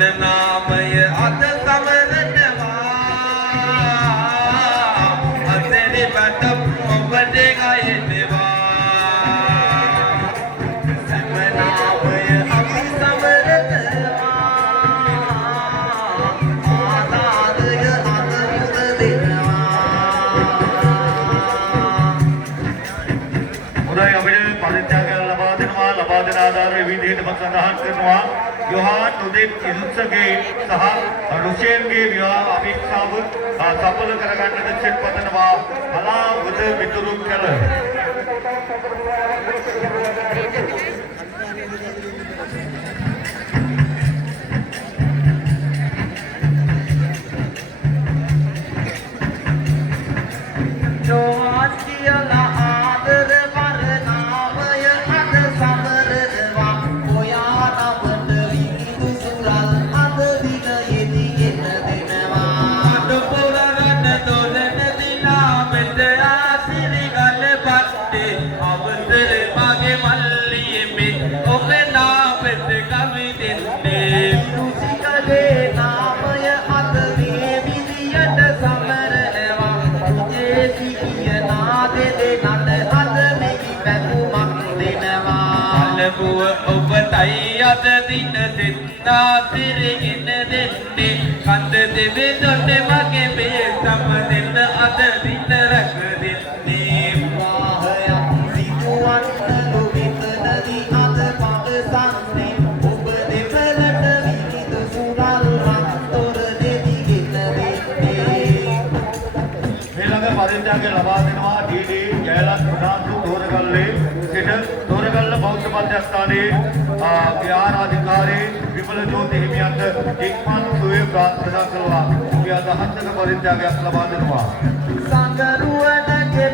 नामय अद समरनवा अतेरे बटम बड़े गायनवा नामय अद समरनवा आदादय अद मुददिनवा उदय अभिनय परित्याग लबा देना आधार विधेयक संधान करना योहान उदित इजुत्सगे सह रुशेन के विवाह अपेक्षाव सफल करगන්නට සිත් පතනවා අලා උද මිතුරු කල जोहान किया आदर पर नामय अद समरनवा कोया नवड विदु सुरल अद दिन येदि ගෙන දෙනවා අද පුරගන්න දොලන දිනා මෙද ආසිරි ගල පත්තේ අවසර මගේ මල්ලියේ මේ ඔබ නාමෙත් කවි දෙන්නේ රුසිකගේ නාමය අද මේ විදියට සමරනවා ඒ සිහිය නාදේ නඩ අද මෙහි පැතුමක් දෙනවා අලබුව ඔබටයි අද දින දෙන්නා සිරගෙන දෙන්නේ කන්ද දෙවේ දොඩ මගේ මේ සම දෙන්න අද දින රැක දෙන්නේ වාහයක් සිතුවන් ලොවිත නදී අද පවසන්නේ ඔබ දෙවලට විනිදු සුරල් රන්තොර දෙවිගෙන දෙන්නේ ඊළඟ පරිත්‍යාගය ලබා දෙනවා ඩීඩී ජයලත් ප්‍රධානතු තෝරගල්ලේ සිට තෝරගල්ල බෞද්ධ මධ්‍යස්ථානයේ විහාරාධිකාරී විමල ජෝති හිමියන්ට ඉක්මන් සුවය ප්‍රාර්ථනා කළා. ඔබ අදහසක පරිත්‍යාගයක් ලබා දෙනවා. සංගරුවනගේ